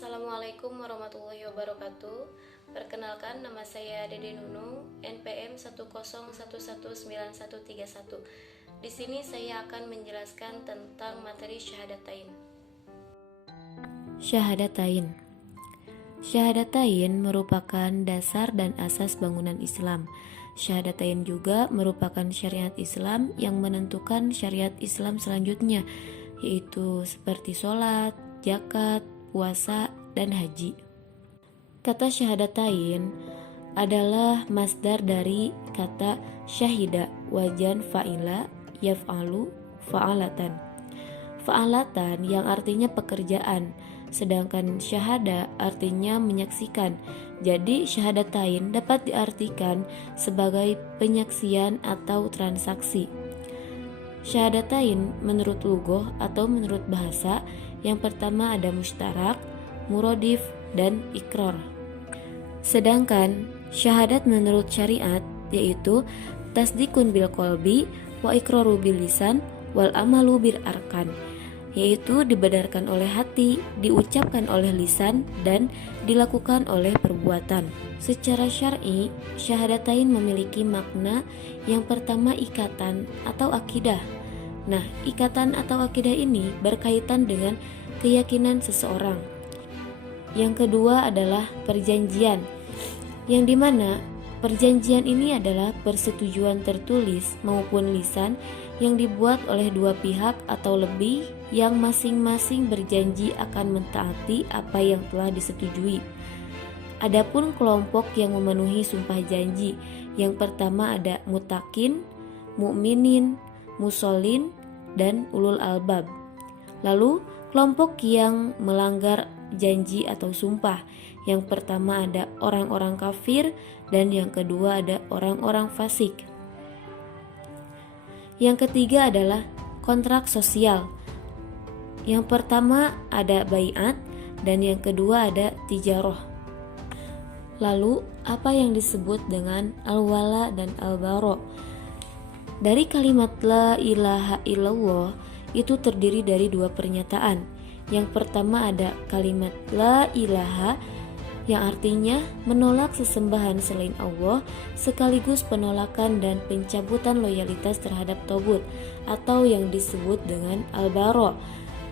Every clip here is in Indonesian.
Assalamualaikum warahmatullahi wabarakatuh. Perkenalkan, nama saya Dede Nunung, NPM 101119131. Di sini saya akan menjelaskan tentang materi syahadatain. Syahadatain. Syahadatain merupakan dasar dan asas bangunan Islam. Syahadatain juga merupakan syariat Islam yang menentukan syariat Islam selanjutnya, yaitu seperti sholat, zakat, puasa, dan haji. Kata syahadatain adalah masdar dari kata syahida, wajan fa'ila, yaf'alu, fa'alatan. Fa'alatan yang artinya pekerjaan, sedangkan syahada artinya menyaksikan. Jadi syahadatain dapat diartikan sebagai penyaksian atau transaksi. Syahadatain menurut lughoh atau menurut bahasa, yang pertama ada mustarak, muradif, dan ikrar. Sedangkan syahadat menurut syariat yaitu tasdikun bil qalbi wa iqraru bil lisan wal amalu bil arkan, yaitu dibenarkan oleh hati, diucapkan oleh lisan, dan dilakukan oleh perbuatan. Secara syar'i, syahadatain memiliki makna yang pertama ikatan atau akidah. Nah, ikatan atau akidah ini berkaitan dengan keyakinan seseorang. Yang kedua adalah perjanjian, yang dimana perjanjian ini adalah persetujuan tertulis maupun lisan yang dibuat oleh dua pihak atau lebih yang masing-masing berjanji akan mentaati apa yang telah disetujui. Adapun kelompok yang memenuhi sumpah janji, yang pertama ada mutakin, mukminin, musolin, dan ulul albab. Lalu kelompok yang melanggar janji atau sumpah, yang pertama ada orang-orang kafir dan yang kedua ada orang-orang fasik. Yang ketiga adalah kontrak sosial. Yang pertama ada baiat dan yang kedua ada tijaroh. Lalu apa yang disebut dengan al-wala dan al-bara? Dari kalimat la ilaha illallah itu terdiri dari dua pernyataan. Yang pertama ada kalimat la ilaha yang artinya menolak sesembahan selain Allah, sekaligus penolakan dan pencabutan loyalitas terhadap Tauhid atau yang disebut dengan al-bara.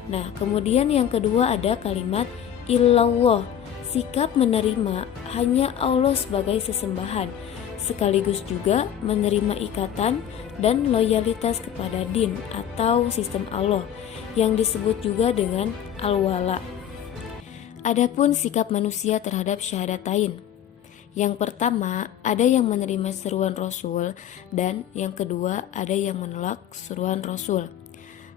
Nah, kemudian yang kedua ada kalimat illallah, sikap menerima hanya Allah sebagai sesembahan, sekaligus juga menerima ikatan dan loyalitas kepada din atau sistem Allah yang disebut juga dengan al-wala. Adapun sikap manusia terhadap syahadatain, yang pertama ada yang menerima seruan Rasul dan yang kedua ada yang menolak seruan Rasul.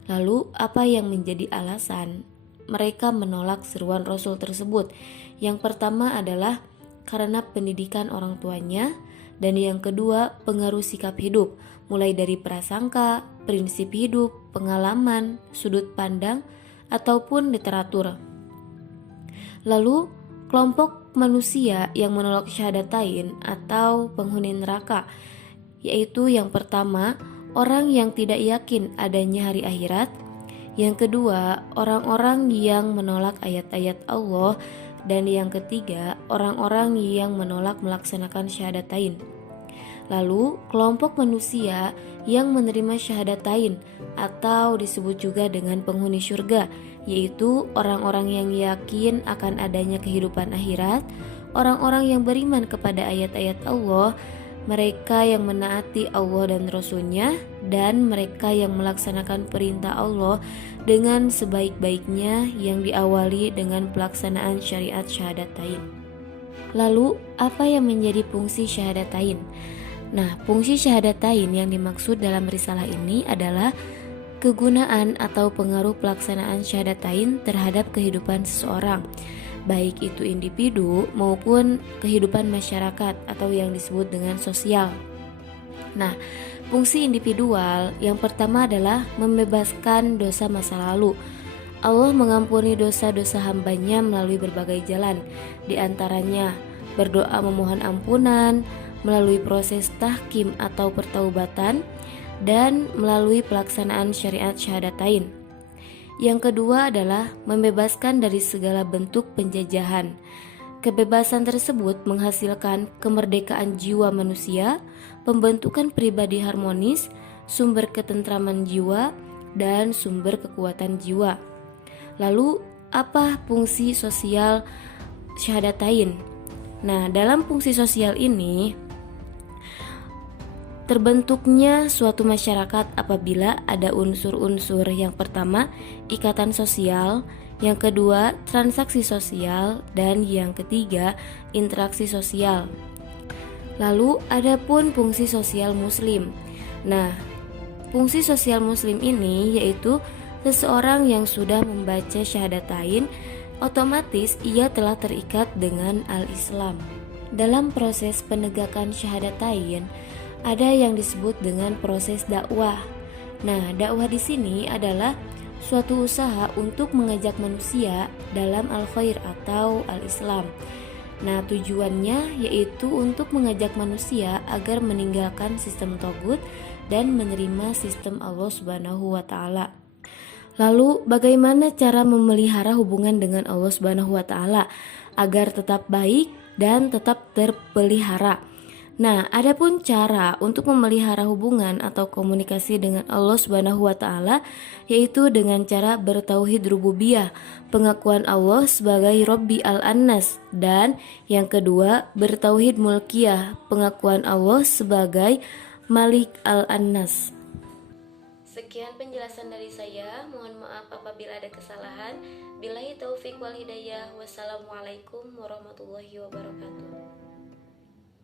Lalu apa yang menjadi alasan mereka menolak seruan Rasul tersebut? Yang pertama adalah karena pendidikan orang tuanya, dan yang kedua pengaruh sikap hidup, mulai dari prasangka, prinsip hidup, pengalaman, sudut pandang, ataupun literatur. Lalu kelompok manusia yang menolak syahadatain atau penghuni neraka, yaitu yang pertama orang yang tidak yakin adanya hari akhirat, yang kedua orang-orang yang menolak ayat-ayat Allah, dan yang ketiga orang-orang yang menolak melaksanakan syahadatain. Lalu kelompok manusia yang menerima syahadatain atau disebut juga dengan penghuni surga, yaitu orang-orang yang yakin akan adanya kehidupan akhirat, orang-orang yang beriman kepada ayat-ayat Allah, mereka yang menaati Allah dan Rasul-Nya, dan mereka yang melaksanakan perintah Allah dengan sebaik-baiknya yang diawali dengan pelaksanaan syariat syahadatain. Lalu apa yang menjadi fungsi syahadatain? Nah, fungsi syahadatain yang dimaksud dalam risalah ini adalah kegunaan atau pengaruh pelaksanaan syahadatain terhadap kehidupan seseorang, baik itu individu maupun kehidupan masyarakat atau yang disebut dengan sosial. Nah, fungsi individual yang pertama adalah membebaskan dosa masa lalu. Allah mengampuni dosa-dosa hambanya melalui berbagai jalan, di antaranya berdoa memohon ampunan, melalui proses tahkim atau pertaubatan, dan melalui pelaksanaan syariat syahadatain. Yang kedua adalah membebaskan dari segala bentuk penjajahan. Kebebasan tersebut menghasilkan kemerdekaan jiwa manusia, pembentukan pribadi harmonis, sumber ketentraman jiwa, dan sumber kekuatan jiwa. Lalu, apa fungsi sosial syahadatain? Nah, dalam fungsi sosial ini terbentuknya suatu masyarakat apabila ada unsur-unsur yang pertama, ikatan sosial, yang kedua, transaksi sosial, dan yang ketiga, interaksi sosial. Lalu, ada pun fungsi sosial muslim. Nah, fungsi sosial muslim ini yaitu seseorang yang sudah membaca syahadatain, otomatis ia telah terikat dengan al-Islam. Dalam proses penegakan syahadatain, ada yang disebut dengan proses dakwah. Nah, dakwah di sini adalah suatu usaha untuk mengajak manusia dalam al-khair atau al-Islam. Nah, tujuannya yaitu untuk mengajak manusia agar meninggalkan sistem togut dan menerima sistem Allah Subhanahu wa taala. Lalu, bagaimana cara memelihara hubungan dengan Allah Subhanahu wa taala agar tetap baik dan tetap terpelihara? Nah, ada pun cara untuk memelihara hubungan atau komunikasi dengan Allah Subhanahu wa taala yaitu dengan cara bertauhid rububiyah, pengakuan Allah sebagai Rabbi al-Annas, dan yang kedua bertauhid mulkiyah, pengakuan Allah sebagai Malik al-Annas. Sekian penjelasan dari saya, mohon maaf apabila ada kesalahan. Billahi taufik wal hidayah. Wassalamualaikum warahmatullahi wabarakatuh.